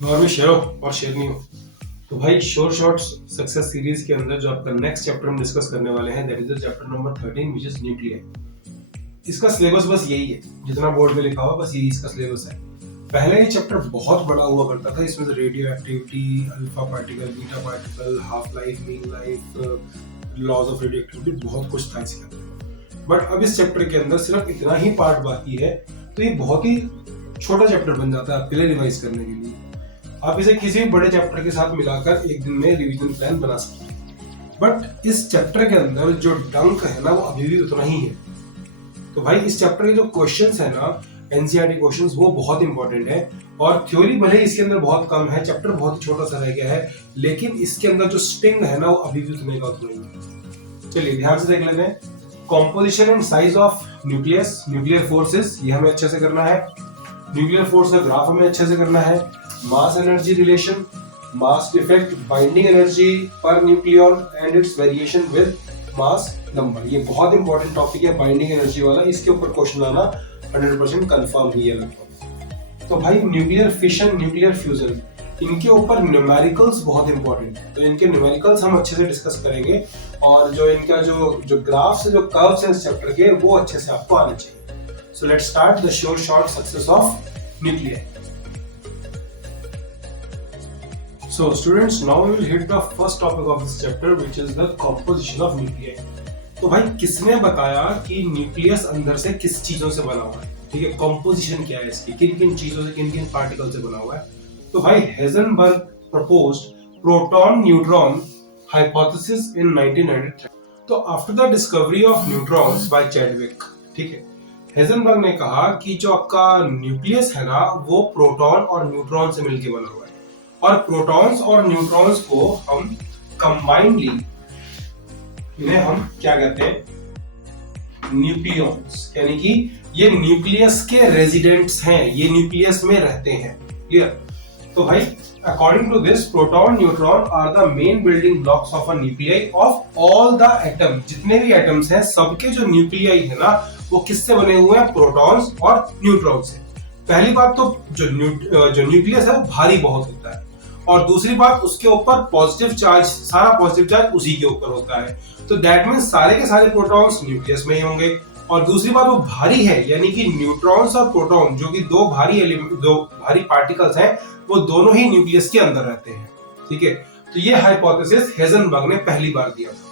और भी शेर हो और शेर नहीं हो। तो भाई श्योर शॉर्ट्स सक्सेस सीरीज के अंदर जो आपका नेक्स्ट चैप्टर हम डिस्कस करने वाले हैं that is the chapter number 13 which is nuclear. इसका सिलेबस बस यही है, जितना बोर्ड पे लिखा हुआ बस यही इसका सिलेबस है। पहले ये चैप्टर बहुत बड़ा हुआ करता था, इसमें radioactivity, alpha particle, beta particle, half life, mean life, laws of radioactivity, बहुत कुछ था इसके अंदर। बट अब इस चैप्टर के अंदर सिर्फ इतना ही पार्ट बाकी है, तो ये बहुत ही छोटा चैप्टर बन जाता है आपके लिए रिवाइज करने के लिए। आप इसे किसी भी बड़े चैप्टर के साथ मिलाकर एक दिन में रिवीजन प्लान बना सकते हैं। बट इस चैप्टर के अंदर जो डंक है ना वो अभी भी उतना ही है। तो भाई इस चैप्टर के जो क्वेश्चंस है ना, एनसीईआरटी क्वेश्चंस, वो बहुत इंपॉर्टेंट है। और थ्योरी भले इसके अंदर बहुत कम है, चैप्टर बहुत ही छोटा सा रह गया है, लेकिन इसके अंदर जो स्टिंग है ना वो अभी भी उतने का उतना ही है। चलिए ध्यान से देख लेते हैं। Composition and size of nucleus, nuclear forces, ये हमें अच्छे से करना है। न्यूक्लियर फोर्स का ग्राफ हमें अच्छे से करना है। Mass energy relation, mass defect, binding energy per nucleon and its variation with mass number, ये बहुत इंपॉर्टेंट टॉपिक है बाइंडिंग एनर्जी वाला। इसके ऊपर क्वेश्चन आना 100% कंफर्म ही है लगभग। तो भाई न्यूक्लियर फिशन, न्यूक्लियर फ्यूजन, इनके ऊपर न्यूमेरिकल्स बहुत इंपॉर्टेंट है, तो इनके न्यूमेरिकल्स हम अच्छे से डिस्कस करेंगे। और जो इनका जो ग्राफ्स है, जो कर्व्स है इस चैप्टर के, वो अच्छे से आपको आने चाहिए। So let's start the short success of nuclei. So students, now we will hit the first topic of this chapter, which is the composition of nuclei. तो भाई किसने बताया कि न्यूक्लियस अंदर से किस चीजों से बना हुआ है? ठीक है, कॉम्पोजिशन क्या है इसकी, किन किन चीजों से, किन किन पार्टिकल से बना हुआ है। तो भाई Heisenberg proposed proton neutron hypothesis in 1993। तो after the discovery of neutrons by Chadwick, ठीक है, हेजनबर्ग ने कहा कि जो आपका न्यूक्लियस है ना वो प्रोटॉन और न्यूट्रॉन से मिलकर बना हुआ है, और प्रोटॉन्स और न्यूट्रॉन्स को हम कंबाइंडली, इन्हें हम क्या कहते हैं, न्यूक्लियॉन्स, यानी कि ये न्यूक्लियस के रेजिडेंट्स हैं, ये न्यूक्लियस में रहते हैं। क्लियर? तो भाई according to this, proton neutron are the main building blocks of a nuclei of all the atom. जितने भी एटम्स हैं सबके जो न्यूक्लियाई है ना वो किससे बने हुए हैं, प्रोटॉन्स और न्यूट्रॉन से। पहली बात तो जो न्यूक्लियस है वो भारी बहुत होता है, और दूसरी बात उसके ऊपर पॉजिटिव चार्ज, सारा पॉजिटिव चार्ज उसी के ऊपर होता है। तो दैट मींस सारे के सारे प्रोटॉन्स न्यूक्लियस में ही होंगे। और दूसरी बात वो भारी है, यानी कि न्यूट्रॉन्स और प्रोटॉन जो कि दो भारी पार्टिकल्स हैं, वो दोनों ही न्यूक्लियस के अंदर रहते हैं। ठीक है, तो ये हाइपोथेसिस हेजनबर्ग ने पहली बार दिया था।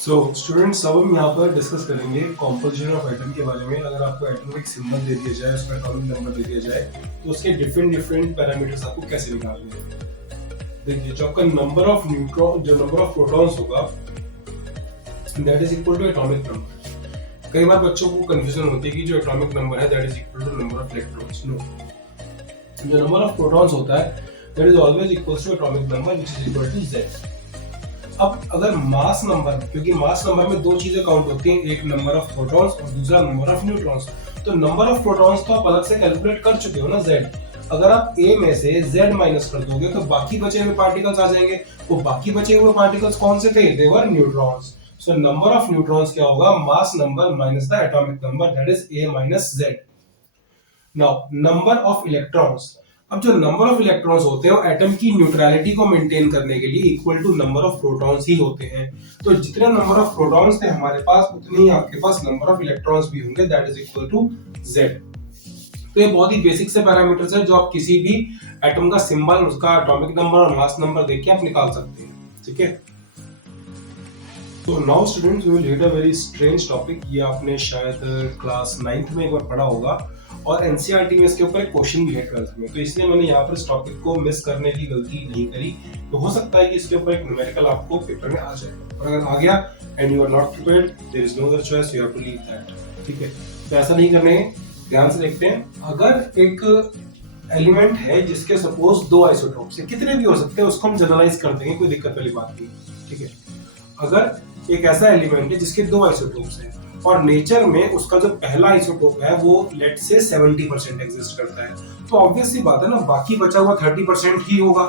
सो स्टूडेंट्स, अब हम यहाँ पर डिस्कस करेंगे कॉम्पोजिशन ऑफ एटम के बारे में। अगर आपको एटम का एक सिंबल दे दिया जाए, उसका एटॉमिक नंबर दे दिया जाए, तो उसके डिफरेंट पैरामीटर्स आपको कैसे निकालने हैं। देखिए, जो आपका नंबर ऑफ न्यूट्रॉन, जो नंबर ऑफ प्रोटॉन्स होगा, that is equal to atomic number. कई बार बच्चों को कंफ्यूजन होती है कि जो एटॉमिक नंबर है that is equal to number of electrons. No, जो नंबर ऑफ प्रोटॉन्स होता है that is always equal to atomic number which is equal to z। अब अगर मास नंबर, क्योंकि मास नंबर में दो चीजें काउंट होती हैं, एक नंबर ऑफ प्रोटॉन्स और दूसरा नंबर ऑफ न्यूट्रॉन्स। तो नंबर ऑफ प्रोटॉन्स तो आप अलग से कैलकुलेट कर चुके हो ना, z। अगर आप a में से z माइनस कर दोगे तो बाकी बचे हुए पार्टिकल्स आ जाएंगे। वो बाकी बचे हुए पार्टिकल्स कौन से थे? They were neutrons. So number of neutrons क्या होगा? Mass number minus the atomic number, that is a minus z। Now number of electrons, अब जो नंबर ऑफ इलेक्ट्रॉन्स होते हैं वो एटम की न्यूट्रलिटी को मेंटेन करने के लिए equal to number of protons ही होते हैं। तो जितने नंबर ऑफ प्रोटॉन्स थे हमारे पास, उतने ही आपके पास नंबर ऑफ इलेक्ट्रॉन्स भी होंगे, that is equal to z। तो ये बहुत ही बेसिक से पैरामीटर्स है जो आप किसी भी एटम का सिंबल, उसका एटॉमिक नंबर और मास नंबर देख के आप निकाल सकते हैं। ठीक है, तो now students, we will hit a very strange topic. ये आपने शायद क्लास 9th में एक बार पढ़ा होगा, और एनसीईआरटी में इसके ऊपर एक क्वेश्चन भी है 12th में। तो इसलिए मैंने यहाँ पर इस टॉपिक को मिस करने की गलती नहीं करी। तो हो सकता है कि इसके ऊपर एक न्यूमेरिकल आपको पेपर में आ जाए, और अगर आ गया and you are not prepared, there is no other choice, you have to leave that. ठीक है, तो ऐसा नहीं करने हैं। ध्यान से देखते हैं। अगर एक एलिमेंट है जिसके सपोज दो आइसोटोप्स है, कितने भी हो सकते हैं, उसको हम जनरलाइज कर देंगे, कोई दिक्कत वाली बात नहीं। ठीक है, अगर एक ऐसा एलिमेंट है जिसके दो आइसोटोप्स हैं, और नेचर में उसका जो पहला आइसोटोप है वो लेट से 70% एग्जिस्ट करता है, तो ऑब्वियस सी बात है ना, बाकी बचा हुआ 30% ही होगा।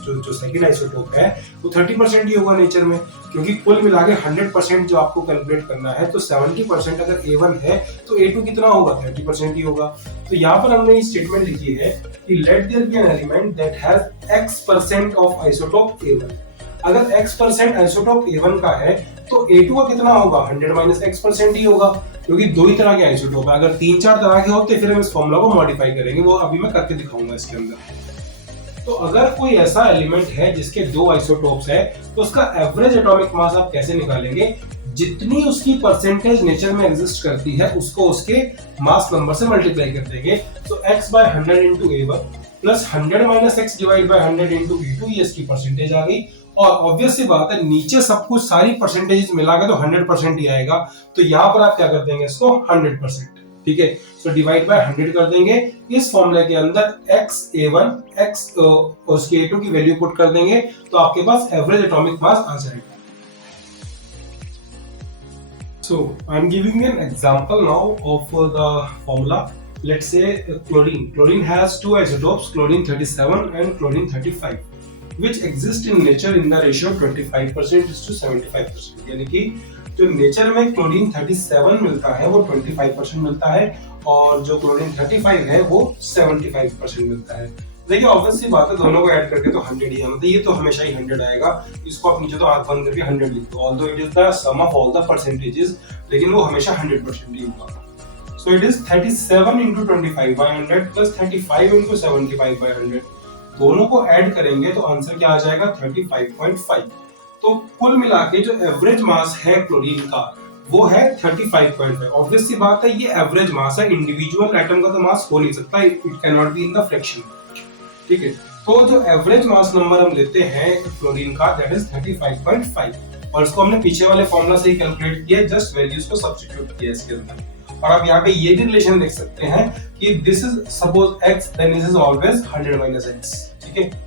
जो सेकंड आइसोटोप है वो 30% ही होगा नेचर में, क्योंकि कुल मिला के 100% जो आपको कैलकुलेट करना है, तो 70% अगर A1 है तो A2 कितना होगा, 30% ही होगा। तो यहाँ पर हमने स्टेटमेंट लिखी है कि let there be an element that has x% of isotope A1। अगर x% आइसोटोप A1 का है तो A2 का कितना होगा, 100 माइनस x% ही होगा, क्योंकि दो ही तरह के आइसोटोप है। अगर 3-4 तरह के होते फिर हम इस फॉर्मूला को मॉडिफाई करेंगे, वो अभी मैं करके दिखाऊंगा इसके अंदर। तो अगर कोई ऐसा एलिमेंट है जिसके दो आइसोटोप्स है तो उसका एवरेज एटॉमिक मास आप कैसे निकालेंगे, जितनी उसकी परसेंटेज नेचर में एग्जिस्ट करती है उसको उसके मास नंबर से मल्टीप्लाई कर देंगे। तो x by 100 into A1 plus 100 minus x divide by 100 into A2, ये इसकी परसेंटेज आ गई। और ऑब्वियस सी बात है, नीचे सब कुछ सारी परसेंटेज मिला के तो 100% ही आएगा। तो यहाँ पर आप क्या कर देंगे, इसको 100%, ठीक है। सो डिवाइड बाय 100 कर देंगे। इस फॉर्मूले के अंदर x A1 x उसके A2 की वैल्यू पुट कर देंगे तो आपके पास एवरेज एटॉमिक मास आ जाएगा। So I'm giving an example now of the formula. Let's say chlorine. Chlorine has two isotopes, chlorine 37 and chlorine 35, which exist in nature in the ratio 25% is to 75%। यानी कि जो nature में chlorine 37 मिलता है वो 25% मिलता है, और जो क्लोरीन 35 है वो 75% मिलता है। देखिए ऑब्वियस सी बात है, दोनों को ऐड करके तो 100 ही है, मतलब ये तो हमेशा ही 100 आएगा। इसको आप नीचे तो आंख बंद करके 100 लिख दो, although it is the sum of all the percentages, लेकिन वो हमेशा 100% ही होगा। So it is 37 into 25 by 100 plus 35 into 75 by 100। दोनों को ऐड करेंगे तो आंसर क्या आ जाएगा, 35.5। तो कुल मिला के जो एवरेज मास है क्लोरीन का वो है 35.5। ऑब्वियस सी बात है, ये एवरेज मास है, इंडिविजुअल एटम का तो मास हो नहीं सकता, it can not be in the fraction, ठीक है। तो जो एवरेज मास नंबर हम लेते हैं क्लोरीन का, दैट इज 35.5, और इसको हमने पीछे वाले फॉर्मूला से ही कैलकुलेट किया, जस्ट वैल्यूज को सब्स्टिट्यूट किया इसके अंदर। और आप यहाँ पे ये भी रिलेशन देख सकते हैं कि this is suppose x, then this is always 100 minus x, ठीक है।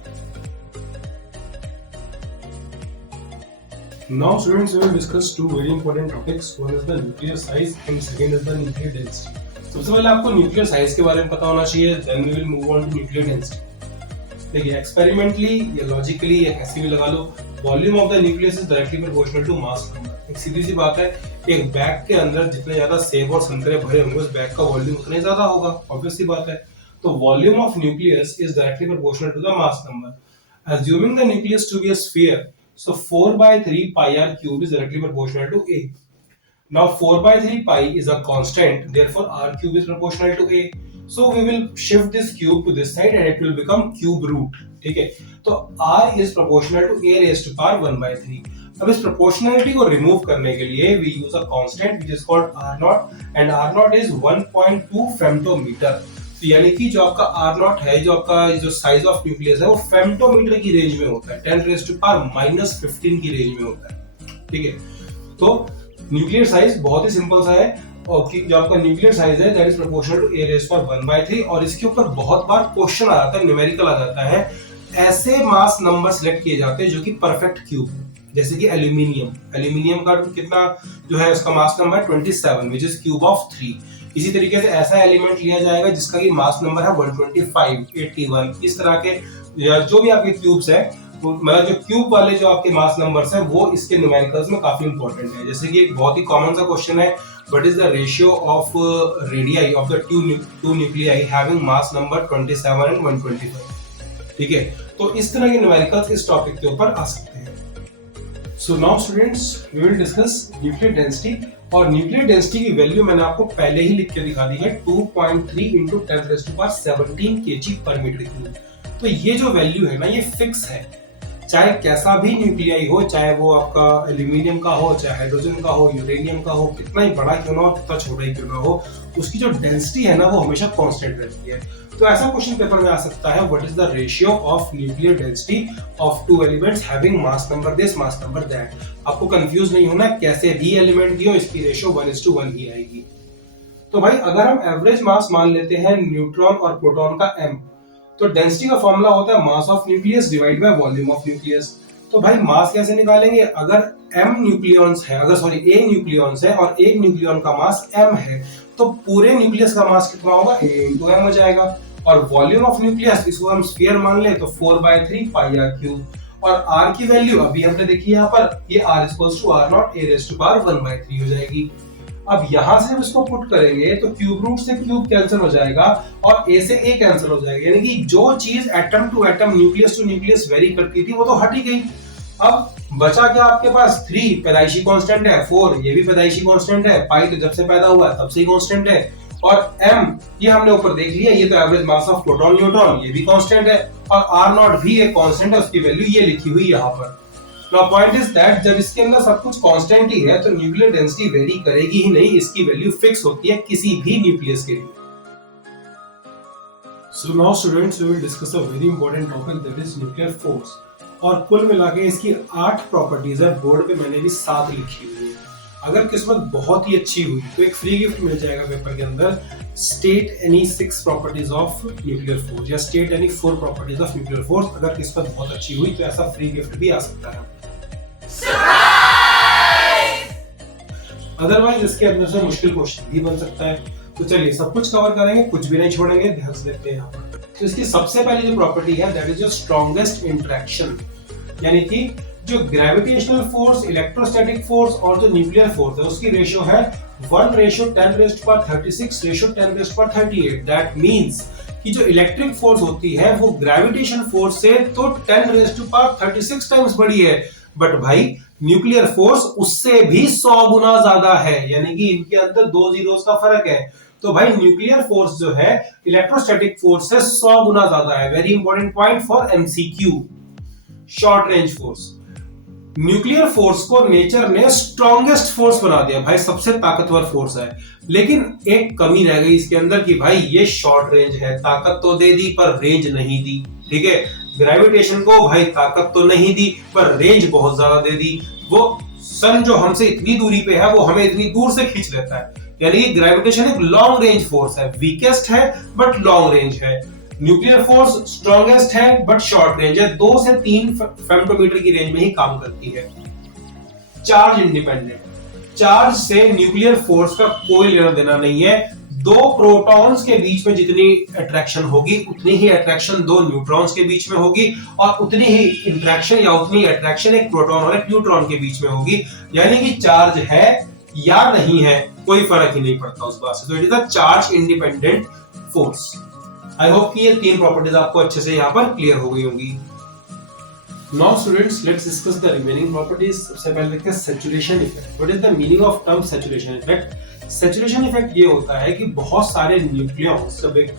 Now students, we will discuss two very important topics. One is the nuclear size and second is the nuclear density. सबसे पहले आपको nuclear size के बारे में पता होना चाहिए, then we will move on to nuclear density। देखिए एक्सपेरिमेंटली या लॉजिकली या कैसे भी लगा लो, volume of the nucleus is directly proportional to mass number. एक सीधी सी बात है, एक बैग के अंदर जितने ज्यादा सेब और संतरे भरे होंगे उस बैग का वॉल्यूम उतना ही ज्यादा होगा, ऑब्वियस सी बात है। तो volume of nucleus is directly proportional to the mass number. Assuming the nucleus to be a sphere, so 4/3 pi r cube is directly proportional to A. Now 4/3 pi is a constant, therefore r cube is proportional to A. So we will shift this cube to this side and it will become cube root, ठीक है। तो r is proportional to A raised to power 1/3। अब इस proportionality को remove करने के लिए we use a constant which is called r naught, and r naught is 1.2 femtometer। तो यानी कि जो आपका R नॉट है, जो आपका जो साइज ऑफ न्यूक्लियस है वो फेम्टोमीटर की रेंज में होता है, 10⁻⁻15 की रेंज में होता है, ठीक है। तो न्यूक्लियर साइज बहुत ही सिंपल सा है, और जो आपका न्यूक्लियर साइज है that is proportional to A raised to power 1/3। और इसके ऊपर बहुत बार क्वेश्चन आ जाता है, न्यूमेरिकल आ जाता है, ऐसे मास नंबर सिलेक्ट किए जाते हैं जो कि परफेक्ट क्यूब है। जैसे कि एल्यूमिनियम का कितना जो है उसका मास नंबर है 27 विच इज क्यूब ऑफ 3। इसी तरीके से ऐसा एलिमेंट लिया जाएगा जिसका कि मास नंबर है 125, 81, इस तरह के जो भी आपके क्यूब्स है, मतलब जो क्यूब वाले जो आपके मास नंबर्स हैं वो इसके न्यूमेरिकल्स में काफी इंपॉर्टेंट है। जैसे कि एक बहुत ही कॉमन सा क्वेश्चन है, what is the ratio of radii of the two nuclei having mass number 27 and 125, ठीक है। तो इस तरह के न्यूमेरिकल्स इस टॉपिक के ऊपर आ सकते हैं। So now students, we will discuss nuclear density. और न्यूक्लियर डेंसिटी की वैल्यू मैंने आपको पहले ही लिख के दिखा दी है, 2.3 into 10⁻17 kg per meter cube. तो ये जो वैल्यू है ना, ये फिक्स है, चाहे कैसा भी न्यूक्लियाई हो, चाहे वो आपका एल्यूमिनियम का हो, चाहे हाइड्रोजन का हो, यूरेनियम का हो, कितना ही बड़ा क्यों ना हो, कितना छोटा ही क्यों ना हो, उसकी जो डेंसिटी है ना वो हमेशा कांस्टेंट रहती है। तो ऐसा क्वेश्चन पेपर में आ सकता है, what is the ratio of nuclear density of two elements having mass number this mass number that. आपको कंफ्यूज नहीं होना, कैसे भी एलिमेंट दियो इसकी रेशियो 1:1 ही आएगी। तो भाई अगर हम एवरेज मास मान लेते हैं न्यूट्रॉन और प्रोटॉन का m, तो डेंसिटी का फॉर्मूला होता है मास of nucleus divide by volume of nucleus. तो भाई मास कैसे निकालेंगे, अगर m न्यूक्लियॉन्स है, अगर सॉरी a न्यूक्लियॉन्स है और एक न्यूक्लियॉन का मास m है, तो पूरे न्यूक्लियस का मास कितना होगा, a into m हो जाएगा। और वॉल्यूम ऑफ न्यूक्लियस, इसको हम स्फीयर मान ले तो 4/3 पाई r क्यूब। और r की वैल्यू अभी हमने देखी यहाँ पर, ये r equals to r naught a raise to power 1/3 हो जाएगी। अब यहां से हम इसको पुट करेंगे तो क्यूब रूट से क्यूब कैंसिल हो जाएगा और a से a कैंसिल हो जाएगा, यानी कि जो चीज atom to atom, nucleus to nucleus vary करती थी वो तो हट ही गई। अब बचा क्या आपके पास, 3 पैदाइशी कांस्टेंट है, 4 ये भी पैदाइशी कांस्टेंट है, पाई तो जब से पैदा हुआ तब से ही कांस्टेंट है, और m ये हमने ऊपर देख लिया, ये तो average mass of proton neutron, ये भी कांस्टेंट है, और r नॉट भी एक कांस्टेंट है, उसकी वैल्यू ये लिखी हुई यहाँ पर। नाउ पॉइंट इज दैट जब इसके अंदर सब कुछ कांस्टेंट ही है तो न्यूक्लियर डेंसिटी वेरी करेगी ही नहीं, इसकी वैल्यू फिक्स होती है किसी भी न्यूक्लियस के लिए। So now students we will discuss a very important topic, that is nuclear force। और कुल मिला के इसकी 8 प्रॉपर्टीज है, बोर्ड पे मैंने भी 7 लिखी हुई है। अगर किस्मत बहुत ही अच्छी हुई तो एक फ्री गिफ्ट मिल जाएगा पेपर के अंदर, state any 6 properties of nuclear force या state any 4 properties of nuclear force. अगर किस्मत बहुत अच्छी हुई तो ऐसा फ्री गिफ्ट भी आ सकता है। अदरवाइज इसके अंदर से मुश्किल क्वेश्चन भी बन सकता है। तो चलिए सब कुछ कवर करेंगे, कुछ भी नहीं छोड़ेंगे, ध्यान से देखते हैं यहाँ पर। तो इसकी सबसे पहली जो प्रॉपर्टी है दैट इज जो स्ट्रॉन्गेस्ट इंटरेक्शन, यानी कि जो ग्रेविटेशनल फोर्स, इलेक्ट्रोस्टैटिक फोर्स और जो न्यूक्लियर फोर्स है उसकी रेशियो है 1:10⁻36:10⁻38। दैट मींस कि जो इलेक्ट्रिक फोर्स होती है वो ग्रेविटेशन फोर्स से तो 10⁻36 टाइम्स बड़ी है, बट भाई न्यूक्लियर फोर्स उससे भी 100 गुना ज्यादा है, यानी कि इनके अंदर 2 जीरोस का फर्क है। तो भाई न्यूक्लियर फोर्स जो है इलेक्ट्रोस्टैटिक फोर्स से 100 गुना ज्यादा है। Very important point for MCQ. Short range force, nuclear force को नेचर ने स्ट्रॉन्गेस्ट फोर्स बना दिया, भाई सबसे ताकतवर फोर्स है, लेकिन एक कमी रह गई इसके अंदर कि भाई ये शॉर्ट रेंज है, ताकत तो दे दी पर रेंज नहीं दी। ठीक है, ग्रेविटेशन को भाई ताकत तो नहीं दी पर रेंज बहुत ज्यादा दे दी। वो सन जो हमसे इतनी दूरी पे है वो हमें इतनी दूर से खींच लेता है, यानी कि ग्रेविटेशन एक लॉन्ग रेंज फोर्स है, वीकेस्ट है बट लॉन्ग रेंज है। न्यूक्लियर फोर्स स्ट्रॉन्गेस्ट है बट शॉर्ट रेंज है, 2 से 3 फेम्टोमीटर की रेंज में ही काम करती है। चार्ज इंडिपेंडेंट, चार्ज से न्यूक्लियर फोर्स का कोई लेना देना नहीं है। 2 प्रोटॉन्स के बीच में जितनी अट्रैक्शन होगी उतनी ही अट्रैक्शन 2 न्यूट्रॉन्स के बीच में होगी, और उतनी ही इंटरेक्शन या उतनी अट्रैक्शन एक प्रोटॉन और एक न्यूट्रॉन के बीच में होगी, यानी कि चार्ज है या नहीं है कोई फर्क ही नहीं पड़ता उस बात से। तो it is a charge independent force. I hope कि ये 3 प्रॉपर्टीज आपको अच्छे से यहाँ पर क्लियर हो गई होंगी। Now students, let's discuss the remaining properties। सबसे पहले देखते हैं saturation effect। What is the meaning of term saturation effect? Saturation effect ये होता है कि बहुत सारे न्यूक्लियॉन्स जब एक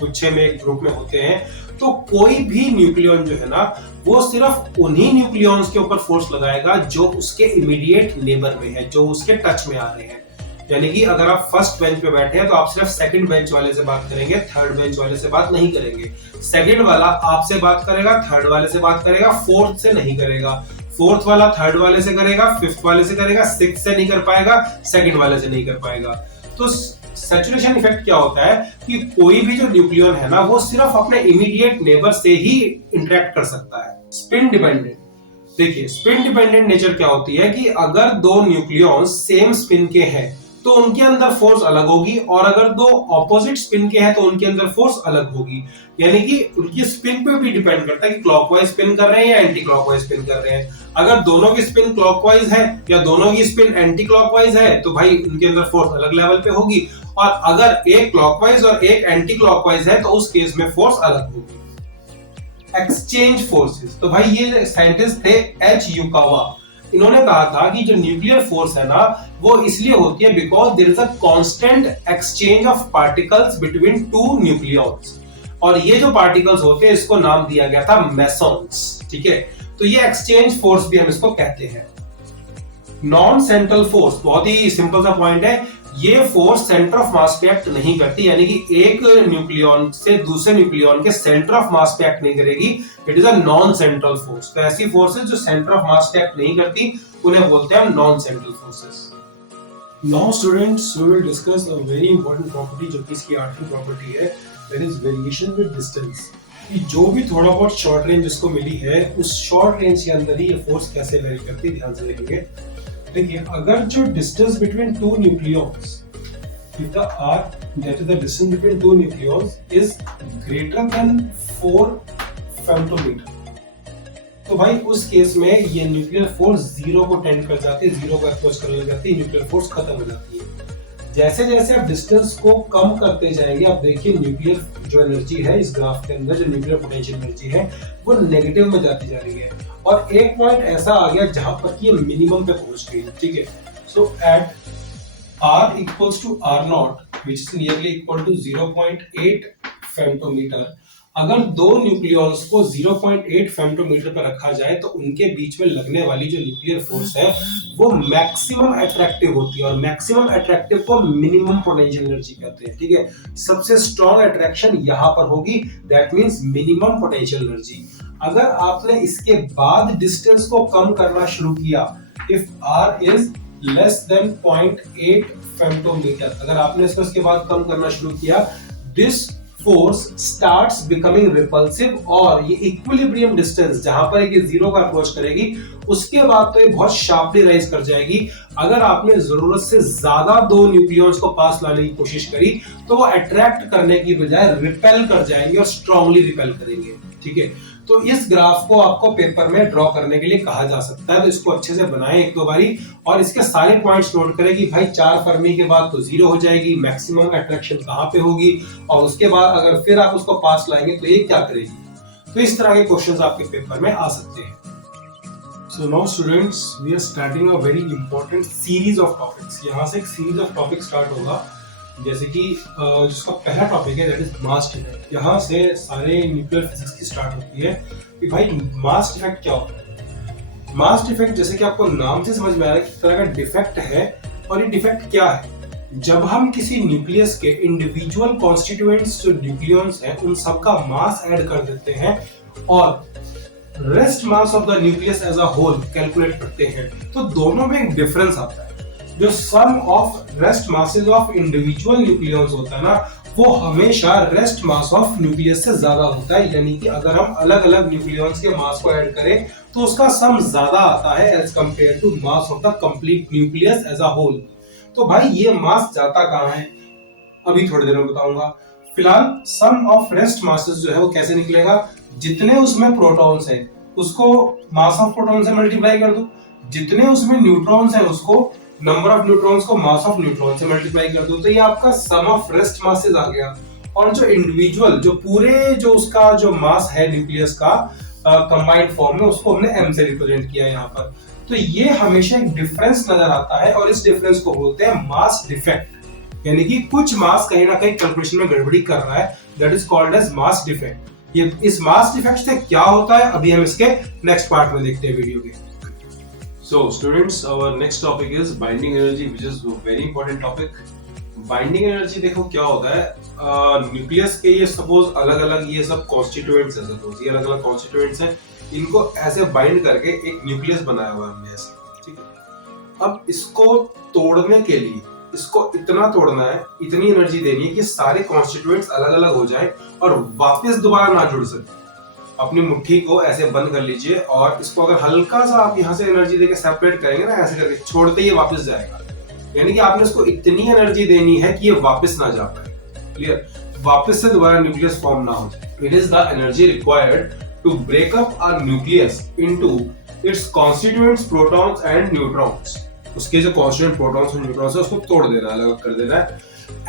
गुच्छे में, एक ग्रुप में होते हैं, तो कोई भी न्यूक्लियॉन जो है ना वो सिर्फ उन्हीं न्यूक्लियॉन्स के ऊपर फोर्स लगाएगा जो उसके इमीडिएट नेबर में है, जो उसके टच में आ रहे हैं। यानी कि अगर आप फर्स्ट बेंच पे बैठे हैं तो आप सिर्फ सेकंड बेंच वाले से बात करेंगे, थर्ड बेंच वाले से बात नहीं करेंगे। सेकंड वाला आपसे बात करेगा, थर्ड वाले से बात करेगा, फोर्थ से नहीं करेगा। फोर्थ वाला थर्ड वाले से करेगा, फिफ्थ वाले से करेगा, सिक्स्थ से नहीं कर पाएगा, सेकंड वाले से नहीं कर पाएगा। तो सैचुरेशन इफेक्ट क्या होता है कि कोई भी जो न्यूक्लियन है ना वो सिर्फ अपने इमीडिएट नेबर से ही इंटरेक्ट कर सकता है। स्पिन डिपेंडेंट, देखिए स्पिन डिपेंडेंट नेचर क्या होती है कि अगर 2 न्यूक्लियॉन्स सेम स्पिन के हैं तो उनके अंदर फोर्स अलग होगी, और अगर 2 ऑपोजिट स्पिन के हैं तो उनके अंदर फोर्स अलग होगी। यानी कि उनकी स्पिन पे भी डिपेंड करता है कि क्लॉकवाइज स्पिन कर रहे हैं या एंटी क्लॉकवाइज स्पिन कर रहे हैं। अगर दोनों की स्पिन क्लॉकवाइज है या दोनों की स्पिन एंटी क्लॉकवाइज है तो भाई उनके अंदर फोर्स अलग लेवल पे होगी, और अगर एक क्लॉकवाइज और एक एंटी क्लॉकवाइज है तो उस केस में फोर्स अलग होगी। एक्सचेंज फोर्सेस, तो भाई ये साइंटिस्ट थे एच युकावा, इन्होंने कहा था कि जो न्यूक्लियर फोर्स है ना वो इसलिए होती है because there is a constant exchange of particles between 2 nucleons, और ये जो पार्टिकल्स होते हैं इसको नाम दिया गया था मेसॉन्स। ठीक है, तो ये एक्सचेंज फोर्स भी हम इसको कहते हैं। नॉन सेंट्रल फोर्स, बहुत ही सिंपल सा पॉइंट है, ये फोर्स सेंटर ऑफ मास पे एक्ट नहीं करती, यानी कि एक न्यूक्लियॉन से दूसरे न्यूक्लियॉन के सेंटर ऑफ मास पे एक्ट नहीं करेगी। It is a non central force. तो ऐसी फोर्सेस जो सेंटर ऑफ मास पे एक्ट नहीं करती उन्हें बोलते हैं non central forces. Now students we will discuss a very important property जो कि इसकी 8वीं प्रॉपर्टी है, that is variation with distance. कि जो भी थोड़ा बहुत शॉर्ट रेंज जिसको मिली है उस शॉर्ट रेंज के अंदर ही ये फोर्स कैसे वेरी करती है, ध्यान से देखेंगे। देखिए अगर जो distance between 2 nucleons, if the r, that is the distance between 2 nucleons, is greater than 4 femtometer, तो भाई उस केस में ये न्यूक्लियर फोर्स जीरो को टेंड कर जाती है, जीरो को अप्रोच करने लग जाती है, न्यूक्लियर फोर्स खत्म हो जाती है। जैसे जैसे आप डिस्टेंस को कम करते जाएंगे, आप देखिए न्यूक्लियर जो एनर्जी है इस ग्राफ के अंदर, जो न्यूक्लियर पोटेंशियल एनर्जी है वो नेगेटिव में जाती जा रही है, और एक पॉइंट ऐसा आ गया जहां पर कि ये मिनिमम पे पहुंच गई। ठीक है, सो eight R equals to R naught, which is nearly equal to 0.8 फेम्टोमीटर, अगर दो न्यूक्लियॉन्स को 0.8 फेम्टोमीटर पर रखा जाए तो उनके बीच में लगने वाली जो न्यूक्लियर फोर्स है वो मैक्सिमम अट्रैक्टिव होती है, और मैक्सिमम अट्रैक्टिव को मिनिमम पोटेंशियल एनर्जी कहते हैं। ठीक है, सबसे स्ट्रॉन्ग अट्रैक्शन यहां पर होगी, that means minimum potential energy. अगर आपने इसके बाद डिस्टेंस को कम करना शुरू किया, if R is less than 0.8 फेम्टोमीटर, अगर आपने इसको इसके बाद कम करना शुरू किया, this force starts becoming repulsive, और ये इक्विलिब्रियम डिस्टेंस जहां पर ये जीरो का अप्रोच करेगी उसके बाद तो ये बहुत शार्पली राइज कर जाएगी। अगर आपने जरूरत से ज्यादा दो न्यूक्लियॉन्स को पास लाने की कोशिश करी तो वो अट्रैक्ट करने की बजाय रिपेल कर जाएंगे और स्ट्रांगली रिपेल करेंगे। ठीक है, तो इस ग्राफ को आपको पेपर में ड्रॉ करने के लिए कहा जा सकता है, तो इसको अच्छे से बनाएं एक दो बारी और इसके सारे पॉइंट्स नोट करें कि भाई 4 फर्मी के बाद तो जीरो हो जाएगी, मैक्सिमम अट्रैक्शन कहां पे होगी, और उसके बाद अगर फिर आप उसको पास लाएंगे तो ये क्या करेगी। तो इस तरह के क्वेश्चंस आपके पेपर में आ सकते हैं। So now students, we are starting a very important series of topics. यहाँ से एक सीरीज ऑफ टॉपिक स्टार्ट होगा, जैसे कि जिसका पहला टॉपिक है दैट इज मास डिफेक्ट। यहाँ से सारे न्यूक्लियर फिजिक्स की स्टार्ट होती है कि भाई मास डिफेक्ट क्या होता है। मास डिफेक्ट जैसे कि आपको नाम से समझ में आ रहा है किस तरह का डिफेक्ट है, और ये डिफेक्ट क्या है। जब हम किसी न्यूक्लियस के इंडिविजुअल कॉन्स्टिट्यूएंट्स जो न्यूक्लियॉन्स हैं उन सबका मास ऐड कर देते हैं और rest mass of the nucleus as a whole calculate करते हैं, तो दोनों में एक डिफरेंस आता है। जो sum of rest masses of individual nucleons होता है ना, वो हमेशा रेस्ट मास ऑफ न्यूक्लियस से ज्यादा होता है। यानी कि अगर हम अलग अलग न्यूक्लियॉन्स के मास को ऐड करें तो उसका सम ज्यादा आता है as compare to mass of the complete nucleus as a whole. तो भाई ये मास जाता कहां है, अभी थोड़ी देर में बताऊंगा। फिलहाल सम ऑफ रेस्ट मासेस जो है वो कैसे निकलेगा, जितने उसमें प्रोटॉन्स हैं उसको मास ऑफ प्रोटॉन से मल्टीप्लाई कर दो, जितने उसमें न्यूट्रॉन्स हैं उसको नंबर ऑफ न्यूट्रॉन्स को मास ऑफ न्यूट्रॉन से मल्टीप्लाई कर दो, तो ये आपका सम ऑफ रेस्ट मासेस आ गया। और जो इंडिविजुअल जो पूरे जो उसका जो मास है न्यूक्लियस का कंबाइंड फॉर्म में, उसको हमने m से रिप्रेजेंट किया यहाँ पर। तो ये हमेशा एक डिफरेंस नजर आता है और इस डिफरेंस को बोलते हैं मास डिफेक्ट। यानी कि कुछ मास कहीं ना कहीं कैलकुलेशन में गड़बड़ी कर रहा है, that is called as mass defect. ये इस मास डिफेक्ट से क्या होता है अभी हम इसके नेक्स्ट पार्ट में देखते हैं वीडियो के। So students, our next topic is binding energy, which is a very important topic. Binding energy देखो क्या होता है, न्यूक्लियस के ये सपोज अलग अलग ये सब कॉन्स्टिट्यूएंट्स हैं, सपोज ये अलग अलग कॉन्स्टिट्यूएंट्स हैं, इनको ऐसे बाइंड करके एक न्यूक्लियस बनाया हुआ है हमने ऐसे। ठीक है, अब इसको तोड़ने के लिए इसको इतना तोड़ना है, इतनी एनर्जी देनी है कि सारे कॉन्स्टिट्यूएंट्स अलग अलग हो जाए और वापस दोबारा ना जुड़ सके। अपनी मुट्ठी को ऐसे बंद कर लीजिए और इसको अगर हल्का सा आप यहाँ से एनर्जी देके सेपरेट करेंगे ना, ऐसे करके छोड़ते ही वापस जाएगा। यानी कि आपने इसको इतनी एनर्जी देनी है कि ये वापस ना जा पाए। क्लियर, वापस से दोबारा न्यूक्लियस फॉर्म ना हो जाए। It is the energy required to break up a nucleus into its constituents protons and neutrons. उसके जो कॉन्स्टिट्यूएंट प्रोटॉन्स और न्यूट्रॉन्स है उसको तोड़ देना, अलग कर देना है,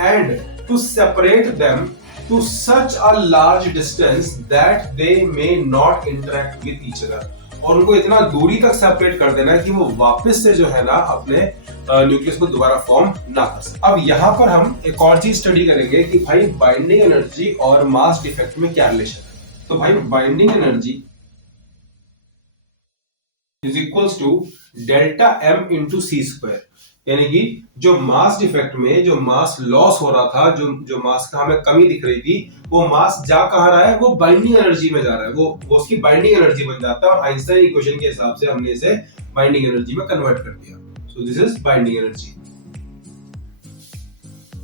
and to separate them to such a large distance that they may not interact with each other। और उनको इतना दूरी तक सेपरेट कर देना है कि वो वापस से जो है ना अपने न्यूक्लियस को दोबारा फॉर्म ना कर सके। अब यहाँ पर हम एक और चीज स्टडी करेंगे कि भाई बाइंडिंग एनर्जी और मास डिफेक्ट में क्या रिलेशन है। तो भाई binding energy is equals to delta m into C square. यानी कि जो मास डिफेक्ट में जो मास लॉस हो रहा था, जो मास का हमें कमी दिख रही थी, वो मास जा कहाँ रहा है, वो बाइंडिंग एनर्जी में जा रहा है, वो उसकी बाइंडिंग एनर्जी बन जाता है और आइंस्टाइन इक्वेशन के हिसाब से हमने इसे बाइंडिंग एनर्जी में कन्वर्ट कर दिया। So this is binding energy.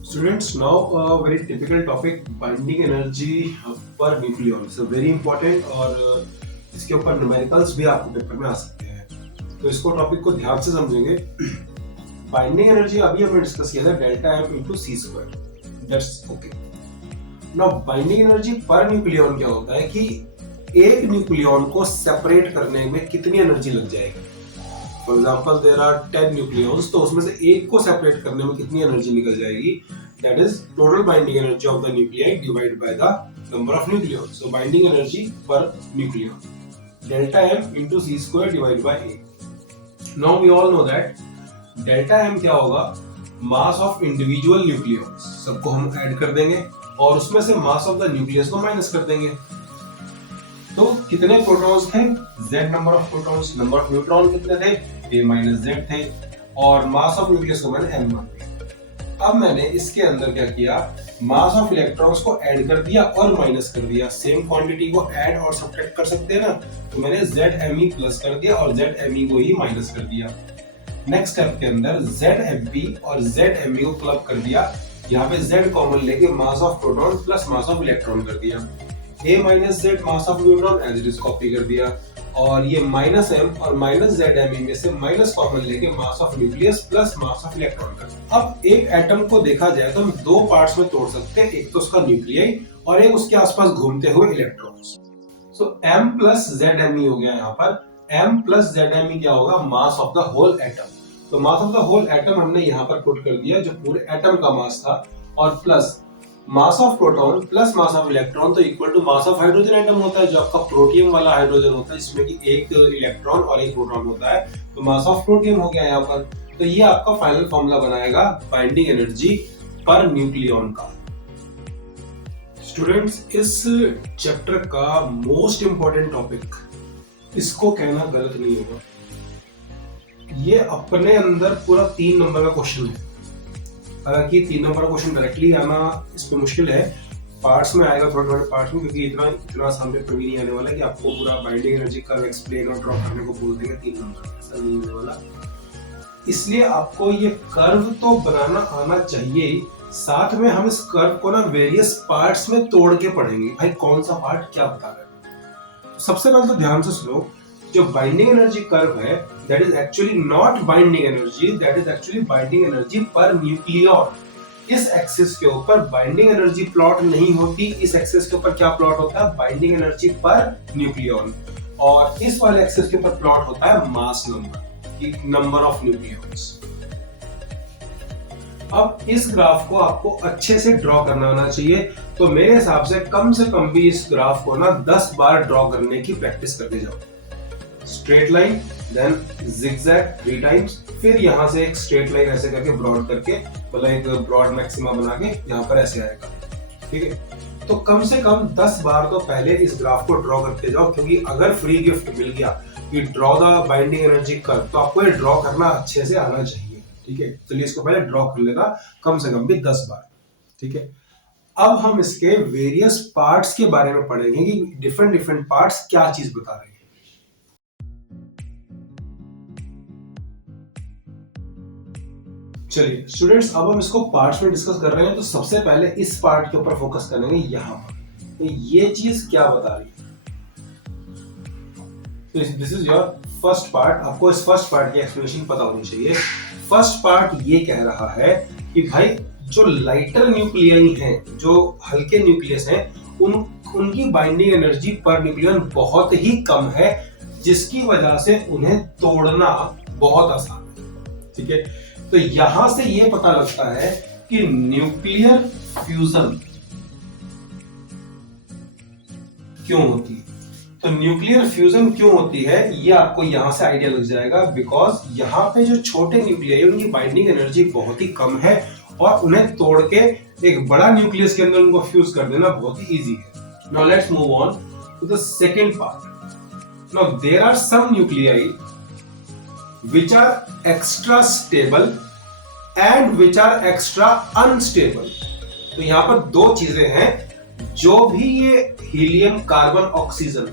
Students, now very typical topic, binding energy per nucleon. It's very important और इसके ऊपर न्यूमेरिकल्स भी आपको पेपर में आ सकते हैं, तो इसको टॉपिक को ध्यान से समझेंगे। बाइंडिंग एनर्जी अभी हमने डिस्कस किया था delta m into C square, that's okay. Now binding energy per nucleon क्या होता है कि एक न्यूक्लियॉन को सेपरेट करने में कितनी एनर्जी लग जाएगी। For example there are 10 nucleons, तो उसमें से एक को सेपरेट करने में कितनी एनर्जी निकल जाएगी। That is total binding energy of the nuclei divided by the number of nucleons. So binding energy per nucleon delta M into C square divide by A. Now we all know that delta M क्या होगा, mass of individual nucleons, सबको हम add कर देंगे और उसमें से मास of the nucleus को माइनस कर देंगे। तो कितने प्रोटॉन्स थे, z number of protons, number of neutron कितने थे, a माइनस z थे, और मास ऑफ न्यूक्लियस को मैंने m मान लिया। अब मैंने इसके अंदर क्या किया, मास ऑफ इलेक्ट्रॉन्स को ऐड कर दिया और माइनस कर दिया। सेम क्वांटिटी को ऐड और सब्ट्रैक्ट कर सकते हैं ना, तो मैंने ZMe प्लस कर दिया और ZMe को ही माइनस कर दिया। नेक्स्ट स्टेप के अंदर ZMp और ZMe को क्लब कर दिया, यहाँ पे Z कॉमन लेके mass of proton plus mass of electron कर दिया। a minus z mass of neutron as it is copy कर दिया, और ये माइनस m और माइनस ZMe में से माइनस कॉमन लेके mass of nucleus plus mass of electron कर दिया। अब एक एटम को देखा जाए तो हम दो पार्ट्स में तोड़ सकते हैं, एक तो उसका न्यूक्लियाई और एक उसके आसपास घूमते हुए इलेक्ट्रॉन्स। सो m प्लस ZMe हो गया, यहाँ पर m प्लस ZMe क्या होगा, mass of the whole atom. तो mass of the whole atom हमने यहाँ पर पुट कर दिया जो पूरे एटम का मास था, और plus mass of proton plus mass of electron तो equal to mass of hydrogen atom होता है, जो आपका प्रोटियम वाला हाइड्रोजन होता है जिसमें कि एक इलेक्ट्रॉन और एक प्रोटॉन होता है, तो मास ऑफ प्रोटियम हो गया यहाँ पर। तो ये आपका फाइनल फॉर्मूला बनाएगा बाइंडिंग एनर्जी पर न्यूक्लियॉन का। स्टूडेंट्स, इस चैप्टर का मोस्ट इंपॉर्टेंट टॉपिक, इसको कहना गलत नहीं होगा, ये अपने अंदर पूरा 3 नंबर का क्वेश्चन है। हालांकि 3 नंबर का क्वेश्चन डायरेक्टली आना इस पे मुश्किल है, पार्ट्स में आएगा, थोड़े थोड़े पार्ट्स में, क्योंकि इतना सामने पर भी नहीं आने वाला कि आपको पूरा बाइंडिंग एनर्जी का एक्सप्लेन और ड्रॉ करने को बोल देंगे 3 नंबर, ऐसा नहीं होने वाला। इसलिए आपको ये कर्व तो बनाना आना चाहिए, साथ में हम इस कर्व को ना वेरियस पार्ट्स में तोड़ के पढ़ेंगे, भाई कौन सा पार्ट क्या बता रहा है। सबसे पहले तो ध्यान से सुनो, जो बाइंडिंग एनर्जी कर्व है that is actually not binding energy, that is actually binding energy per nucleon. इस एक्सिस के ऊपर बाइंडिंग एनर्जी प्लॉट नहीं होती, इस एक्सिस के ऊपर क्या प्लॉट होता है, बाइंडिंग एनर्जी पर न्यूक्लियॉन, और इस वाले एक्सिस के ऊपर प्लॉट होता है mass number, number of nucleons. अब इस ग्राफ को आपको अच्छे से ड्रॉ करना आना चाहिए, तो मेरे हिसाब से कम भी इस ग्राफ को ना 10 बार ड्रॉ करने की प्रैक्टिस करते जाओ। Straight line, then zigzag 3 times, फिर यहां से एक स्ट्रेट लाइन ऐसे करके ब्रॉड करके, मतलब एक ब्रॉड मैक्सिमा बना के यहां पर ऐसे आएगा, ठीक है। तो कम से कम 10 बार तो पहले इस ग्राफ को ड्रॉ करते जाओ, क्योंकि अगर फ्री गिफ्ट मिल गया कि draw the binding energy curve, तो आपको ये ड्रॉ करना अच्छे से आना चाहिए, ठीक है। चलिए इसको पहले ड्रॉ कर लेगा, कम से कम भी 10 बार, ठीक है। अब हम इसके वेरियस पार्ट्स के बारे में पढ़ेंगे कि डिफरेंट पार्ट्स क्या चीज बता रहे हैं। चलिए स्टूडेंट्स, अब हम इसको पार्ट्स में डिस्कस कर रहे हैं, तो सबसे पहले इस पार्ट के ऊपर फोकस करेंगे, यहाँ पर। तो ये चीज क्या बता रही है, तो this is your first part. आपको इस फर्स्ट पार्ट की एक्सप्लेनेशन पता होनी चाहिए। फर्स्ट पार्ट ये कह रहा है कि भाई जो लाइटर न्यूक्लियाई हैं, जो हल्के न्यूक्लियस हैं, उनकी बाइंडिंग एनर्जी पर न्यूक्लियन बहुत ही कम है, जिसकी वजह से उन्हें तोड़ना बहुत आसान है, ठीक है। तो यहां से ये पता लगता है कि न्यूक्लियर फ्यूजन क्यों होती है। तो न्यूक्लियर फ्यूजन क्यों होती है ये आपको यहां से आइडिया लग जाएगा, बिकॉज यहां पे जो छोटे न्यूक्लियाई है उनकी बाइंडिंग एनर्जी बहुत ही कम है, और उन्हें तोड़ के एक बड़ा न्यूक्लियस के अंदर उनको फ्यूज कर देना बहुत ही इजी है। Now let's move on to the second part. Now there are some nuclei which are extra stable and which are extra unstable। तो यहां पर 2 चीजें हैं, जो भी ये हीलियम, कार्बन, ऑक्सीजन,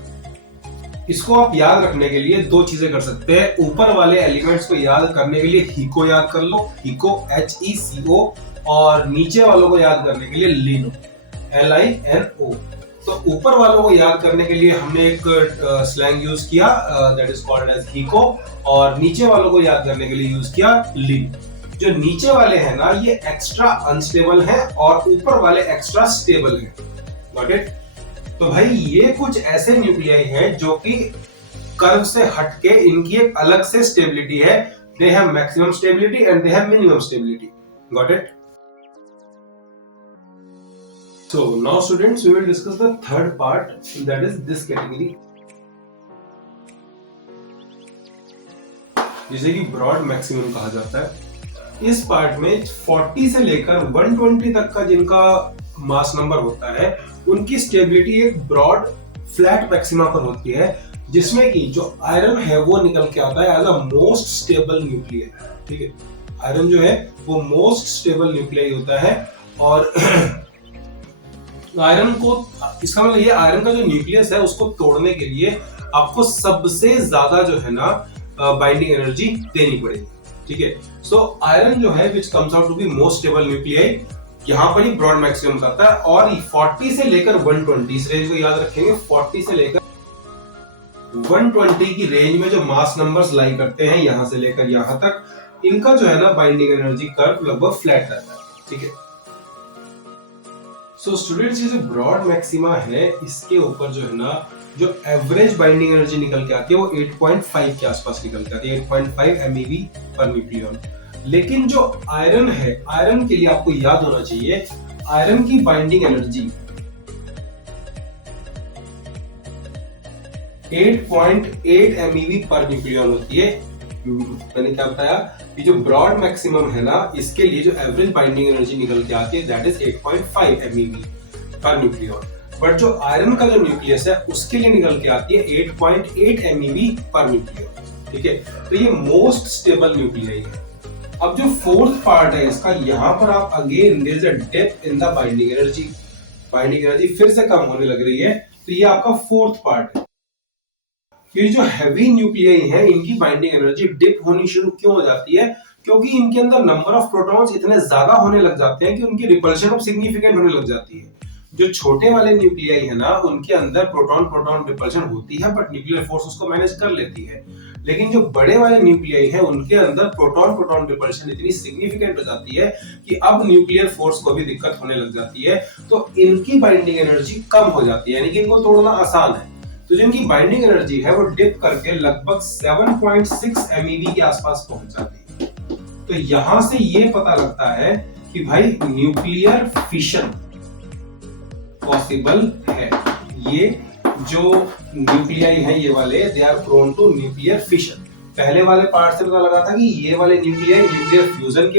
इसको आप याद रखने के लिए 2 चीजें कर सकते हैं। ऊपर वाले एलिमेंट्स को याद करने के लिए हीको याद कर लो, हीको HECO, और नीचे वालों को याद करने के लिए लिनो, LINO। तो ऊपर वालों को याद करने के लिए हमने एक स्लैंग यूज किया, दैट इज कॉल्ड एज हीको, और नीचे वालों को याद करने के लिए यूज किया लिन। जो नीचे वाले हैं ना, ये एक्स्ट्रा अनस्टेबल हैं और ऊपर वाले एक्स्ट्रा स्टेबल हैं। Got it? तो भाई ये कुछ ऐसे न्यूक्लियाई हैं जो कि कर्व से हटके इनकी एक अलग से स्टेबिलिटी है. They have maximum stability and they have minimum stability. Got it? So now students, we will discuss the third part, that is this category, जिसे कि ब्रॉड मैक्सिमम कहा जाता है. इस पार्ट में 40 से लेकर 120 तक का जिनका मास नंबर होता है उनकी स्टेबिलिटी एक ब्रॉड फ्लैट मैक्सिमा पर होती है, जिसमें कि जो आयरन है वो निकल के आता है as a most stable nuclear. ठीक है, आयरन जो है वो मोस्ट स्टेबल न्यूक्लियर होता है. और आयरन को, इसका मतलब ये आयरन का जो न्यूक्लियस है उसको तोड़ने के लिए आपको सबसे ज्यादा जो है ना बाइंडिंग एनर्जी देनी पड़ेगी. ठीक है, सो आयरन जो है which comes out to be most stable nuclear, यहाँ पर ही ब्रॉड मैक्सिमम आता है. और 40 से लेकर 120, इस रेंज को याद रखेंगे, 40 से लेकर 120 की रेंज में जो मास नंबर्स लाई करते हैं यहां से लेकर यहां तक, इनका जो है ना बाइंडिंग एनर्जी कर्व लगभग फ्लैट रहता है. ठीक है, सो स्टूडेंट्स ये जो ब्रॉड मैक्सिमा है इसके ऊपर जो है ना जो एवरेज बाइंडिंग एनर्जी निकल के आती है वो 8.5 के आसपास निकल के आती है, 8.5 MeV पर न्यूक्लियन. लेकिन जो आयरन है, आयरन के लिए आपको याद होना चाहिए आयरन की binding energy 8.8 MeV per nucleon होती है. मैंने क्या बताया कि जो ब्रॉड मैक्सिमम है ना इसके लिए जो एवरेज बाइंडिंग एनर्जी निकल के आती है that is 8.5 MeV per nucleon. But जो आयरन का जो न्यूक्लियस है उसके लिए निकल के आती है 8.8 MeV पर न्यूक्लियन. ठीक है, तो ये मोस्ट स्टेबल न्यूक्लियर है. अब जो फोर्थ पार्ट है इसका, यहाँ पर आप again there is a dip in the binding energy. Binding energy फिर से कम होने लग रही है, तो ये आपका फोर्थ पार्ट है. ये जो हैवी न्यूक्लियाई हैं इनकी बाइंडिंग एनर्जी डिप होनी शुरू क्यों हो जाती है? क्योंकि इनके अंदर नंबर ऑफ प्रोटॉन्स इतने ज्यादा होने लग जाते हैं कि उनकी रिपल्शन अब सिग्निफिकेंट होने लग जाती है. जो छोटे वाले न्यूक्लियाई है ना उनके अंदर प्रोटॉन प्रोटॉन रिपल्शन होती है बट न्यूक्लियर फोर्स उसको मैनेज कर लेती है. लेकिन जो बड़े वाले न्यूक्लियाई है उनके अंदर प्रोटॉन प्रोटॉन रिपल्शन इतनी सिग्निफिकेंट हो जाती है कि अब न्यूक्लियर फोर्स को भी दिक्कत होने लग जाती है. तो इनकी बाइंडिंग एनर्जी कम हो जाती है, यानी कि इनको तोड़ना आसान है. तो जिनकी बाइंडिंग एनर्जी है वो डिप करके लगभग 7.6 MeV के आसपास पहुंच जाती है. तो यहां से ये पता लगता है कि भाई न्यूक्लियर फिशन पॉसिबल है. ये जो न्यूक्लियाई हैं ये वाले they are prone to nuclear fission. पहले वाले पार्ट से पता लगा था कि ये वाले न्यूक्लियाई न्यूक्लियर फ्यूजन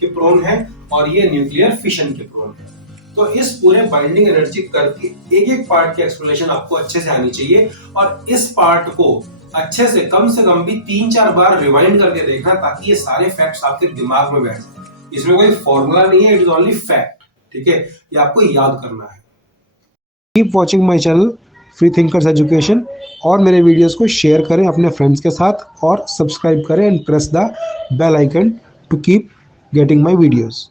के प्रोन है और ये न्यूक्लियर फिशन के प्रोन है. तो इस पूरे बाइंडिंग एनर्जी कर्व की एक एक पार्ट की एक्सप्लेनेशन आपको अच्छे से आनी चाहिए और इस पार्ट को अच्छे से कम भी 3-4 बार रिवाइंड करके देखना ताकि ये सारे फैक्ट्स आपके दिमाग में बैठ जाए. इसमें कोई फॉर्मूला नहीं है, इट इज ओनली फैक्ट. ठीक है, ये आपको याद करना है. Keep watching my channel free thinkers education और मेरे वीडियोस को शेयर करें अपने फ्रेंड्स के साथ और सब्सक्राइब करें and press the bell icon to keep getting my videos.